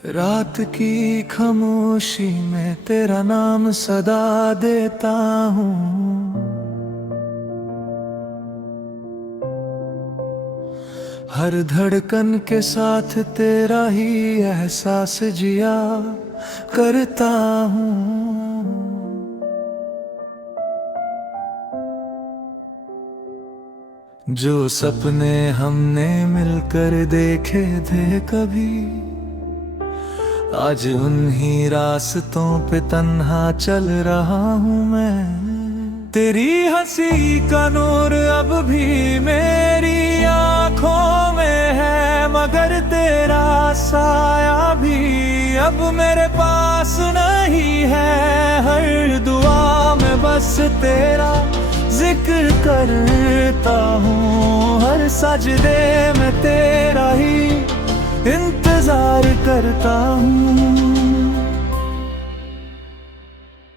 रात की खामोशी में तेरा नाम सदा देता हूँ। हर धड़कन के साथ तेरा ही एहसास जिया करता हूँ। जो सपने हमने मिलकर देखे थे कभी, आज उन्हीं रास्तों पे तन्हा चल रहा हूँ मैं। तेरी हंसी का नूर अब भी मेरी आँखों में है, मगर तेरा साया भी अब मेरे पास नहीं है। हर दुआ में बस तेरा जिक्र करता हूँ, हर सजदे में तेरा ही इंतजार करता हूँ।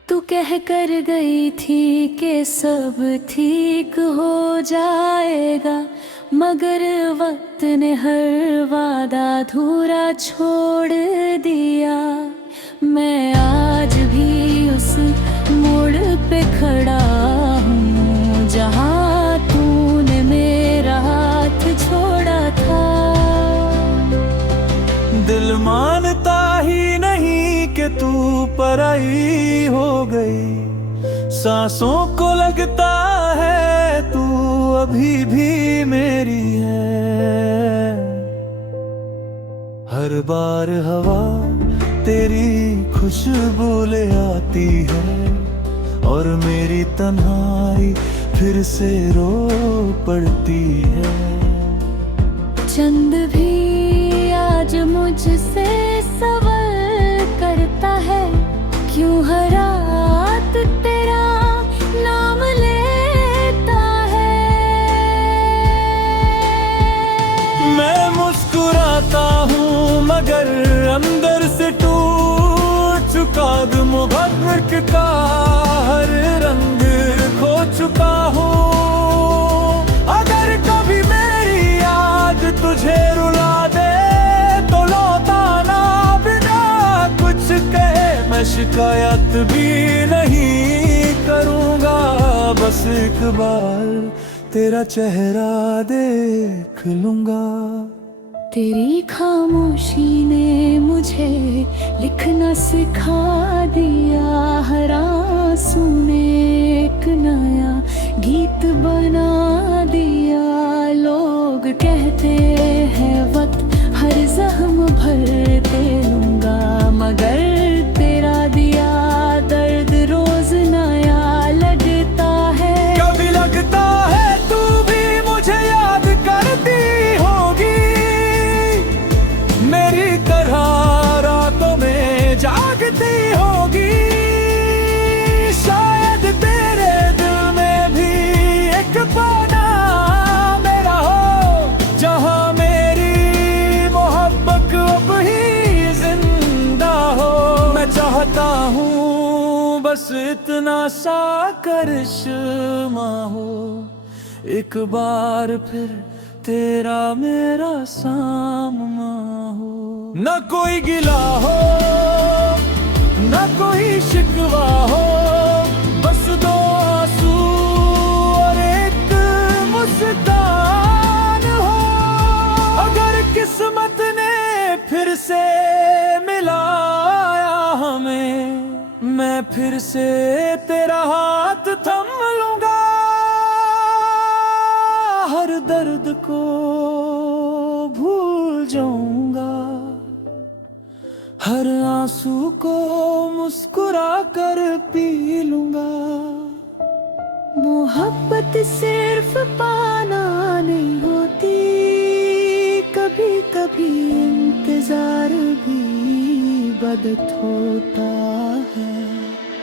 तू कह कर गई थी कि सब ठीक हो जाएगा, मगर वक्त ने हर वादा अधूरा छोड़ दिया। मैं आज भी उस मोड़ पे खड़ा हूँ जहाँ तूने मेरा हाथ छोड़ा था। दिल मानता ही नहीं कि तू पराई हो गई, सांसों को लगता है तू अभी भी मेरी है। हर बार हवा तेरी खुशबू ले आती है और मेरी तन्हाई फिर से रो पड़ती है। चंद भी आज मुझसे सवाल करता है, क्यों हर रात तेरा नाम लेता है। मैं मुस्कुराता हूँ मगर अंदर से टूट चुका, मोहब्बत का हर रंग खो चुका हूँ। अगर कभी मेरी याद तुझे रुला दे तो लौटाना बिना कुछ कहे, मैं शिकायत भी नहीं करूँगा। बस एक बार तेरा चेहरा देख लूँगा। तेरी खामोशी ने मुझे लिखना सिखा दिया, हर आंसू ने एक नया गीत बना दिया। लोग कहते हैं वक्त हर जख्म भर दे लूंगा, मगर तेरा दिया दर्द रोज नया लगता है। कभी लगता है तू भी मुझे याद करती होगी, मेरी तरह रातों में जागती होगी। शायद तेरे दिल में भी एक कोना मेरा हो, जहां मेरी मोहब्बत अब ही जिंदा हो। मैं चाहता हूँ बस इतना सा करिश्मा हो, एक बार फिर तेरा मेरा सामना हो। न कोई गिला हो न कोई शिकवा हो, बस दो आंसू और एक मुस्कान हो। अगर किस्मत ने फिर से मिलाया हमें, मैं फिर से तेरा हाथ थम लूंगा। हर दर्द को भूल जाऊंगा, हर आंसू को मुस्कुरा कर पी लूंगा। मोहब्बत सिर्फ पाना नहीं होती, कभी कभी इंतजार भी इबादत होता है।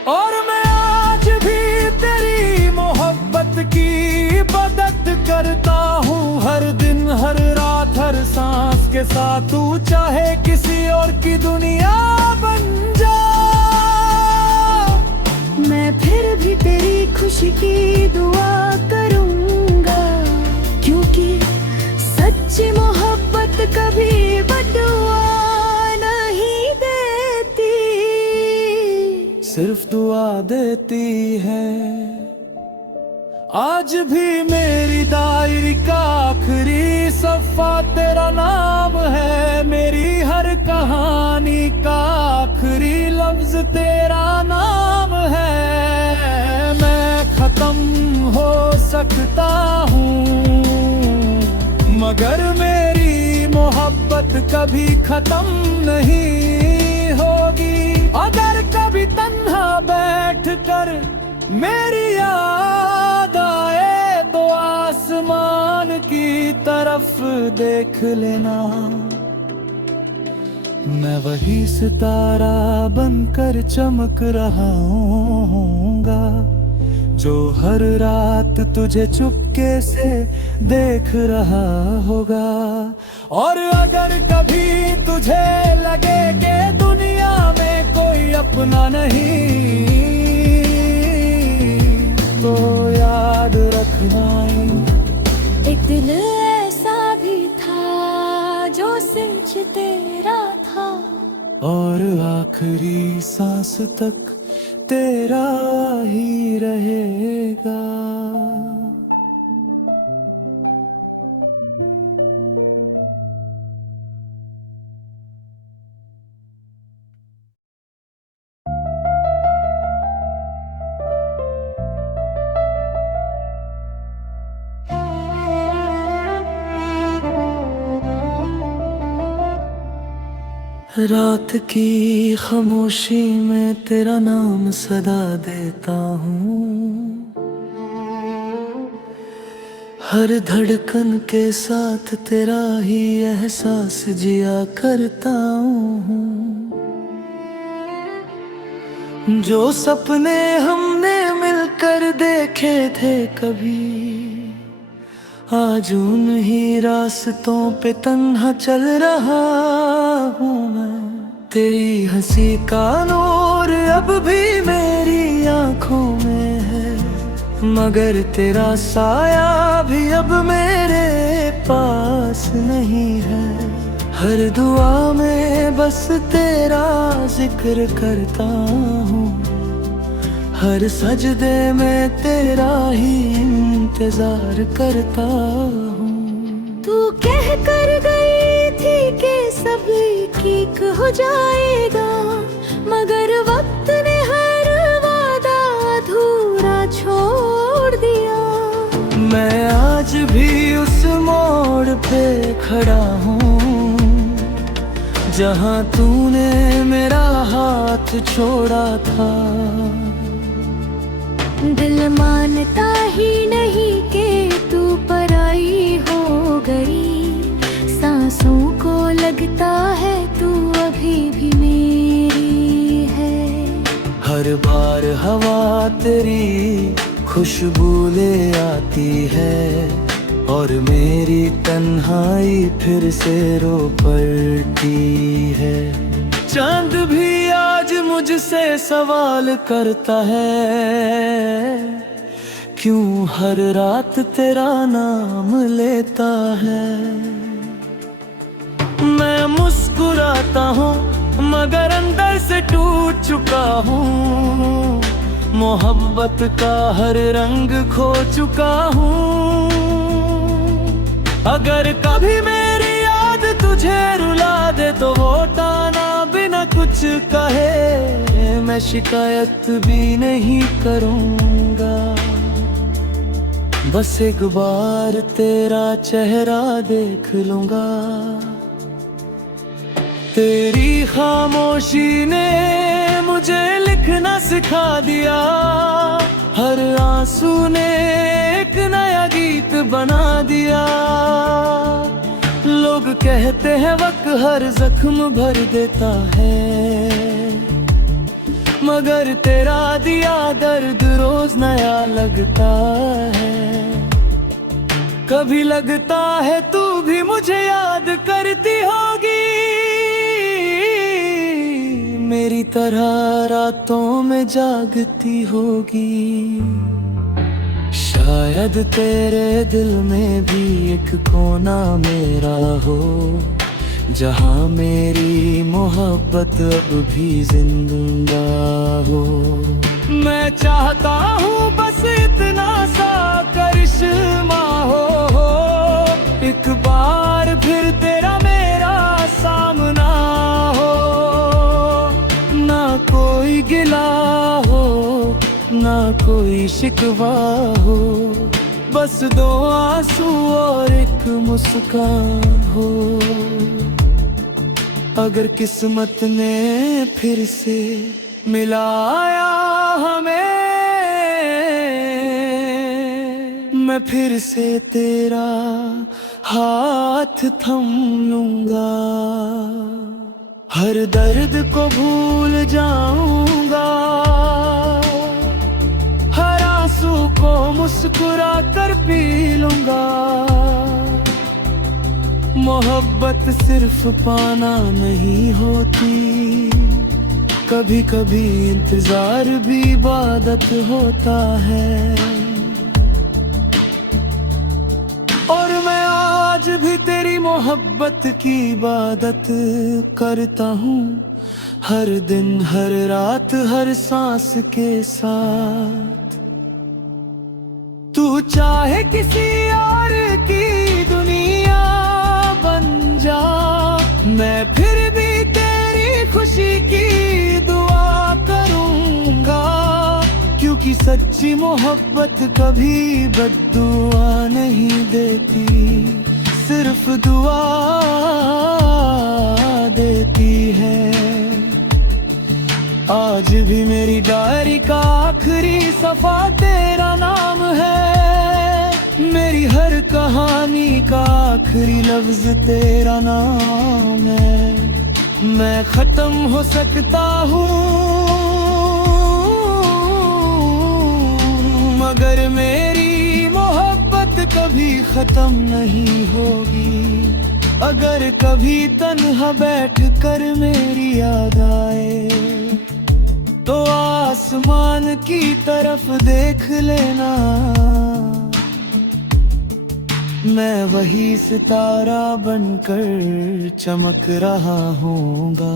और मैं आज भी तेरी मोहब्बत की इबादत करता हूँ, हर दिन हर रात हर सांस के साथ। तू चाहे किसी और की दुनिया बन जा, मैं फिर भी तेरी खुशी की दुआ करूंगा, क्योंकि सच्ची मोहब्बत कभी बदुआ नहीं सिर्फ दुआ देती है। आज भी मेरी डायरी का आखिरी सफ़ा तेरा नाम है, मेरी हर कहानी का आखिरी लफ्ज तेरा नाम है। मैं खत्म हो सकता हूँ मगर मेरी मोहब्बत कभी खत्म नहीं होगी। अगर कभी तन्हा बैठकर मेरी याद आए तो आसमान की तरफ देख लेना, मैं वही सितारा बनकर चमक रहा हूँगा जो हर रात तुझे चुपके से देख रहा होगा। और अगर कभी तुझे लगे कि दुनिया में कोई अपना नहीं तो याद रखना एक दिल ऐसा भी था जो सिर्फ तेरा था, और आखिरी सांस तक तेरा ही रहेगा। रात की खामोशी में तेरा नाम सदा देता हूँ, हर धड़कन के साथ तेरा ही एहसास जिया करता हूँ। जो सपने हमने मिलकर देखे थे कभी, आज उन ही रास्तों पे तन्हा चल रहा हूँ मैं। तेरी हंसी का नूर अब भी मेरी आंखों में है, मगर तेरा साया भी अब मेरे पास नहीं है। हर दुआ में बस तेरा जिक्र करता हूँ, हर सजदे में तेरा ही इंतजार करता हूँ। तू कह कर गई थी कि सब ठीक हो जाएगा, मगर वक्त ने हर वादा अधूरा छोड़ दिया। मैं आज भी उस मोड़ पे खड़ा हूँ जहाँ तूने मेरा हाथ छोड़ा था। दिल मानता ही नहीं कि तू पराई हो गई, सांसों को लगता है तू अभी भी मेरी है। हर बार हवा तेरी खुशबू ले आती है और मेरी तन्हाई फिर से रो पड़ती है। चांद भी आज मुझसे सवाल करता है, क्यों हर रात तेरा नाम लेता है। मैं मुस्कुराता हूँ मगर अंदर से टूट चुका हूँ, मोहब्बत का हर रंग खो चुका हूँ। अगर कभी मेरी याद तुझे रुला दे तो वो ताना बिना कुछ कहे मैं शिकायत भी नहीं करूँगा। बस एक बार तेरा चेहरा देख लूँगा। तेरी खामोशी ने मुझे लिखना सिखा दिया, हर आंसू ने एक नया गीत बना दिया। लोग कहते हैं वक्त हर जख्म भर देता है, मगर तेरा दिया दर्द रोज नया लगता है। कभी लगता है तू भी मुझे याद करती होगी, मेरी तरह रातों में जागती होगी। शायद तेरे दिल में भी एक कोना मेरा हो, जहाँ मेरी मोहब्बत अब भी जिंदा हो। चाहता हूँ बस इतना सा करिश्मा हो, एक बार फिर तेरा मेरा सामना हो, ना कोई गिला हो ना कोई शिकवा हो, बस दो आंसू और एक मुस्कान हो। अगर किस्मत ने फिर से मिलाया हमें, मैं फिर से तेरा हाथ थम लूंगा, हर दर्द को भूल जाऊंगा, हर आंसू को मुस्कुरा कर पी लूंगा। मोहब्बत सिर्फ पाना नहीं होती, कभी कभी इंतजार भी इबादत होता है। और मैं आज भी तेरी मोहब्बत की इबादत करता हूँ, हर दिन हर रात हर सांस के साथ। तू चाहे किसी और की दुनिया बन जा, मैं फिर भी तेरी खुशी की दुआ करूंगा, क्योंकि सच्ची मोहब्बत कभी बद्दुआ नहीं देती, सिर्फ दुआ देती है। आज भी मेरी डायरी का आखिरी सफा तेरा नाम है, मेरी हर कहानी का आखिरी लफ्ज तेरा नाम है। मैं खत्म हो सकता हूँ मगर मेरी मोहब्बत कभी खत्म नहीं होगी। अगर कभी तन्हा बैठ कर मेरी याद आए, तो आसमान की तरफ देख लेना, मैं वही सितारा बनकर चमक रहा हूँगा,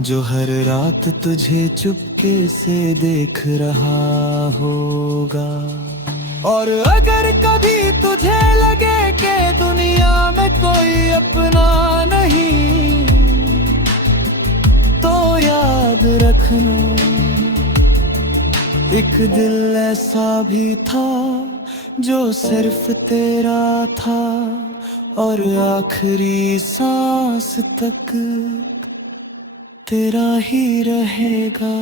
जो हर रात तुझे चुपके से देख रहा होगा। और अगर कभी तुझे लगे कि दुनिया में कोई अपना नहीं, तो याद रखना एक दिल ऐसा भी था जो सिर्फ तेरा था, और आखिरी सांस तक तेरा ही रहेगा।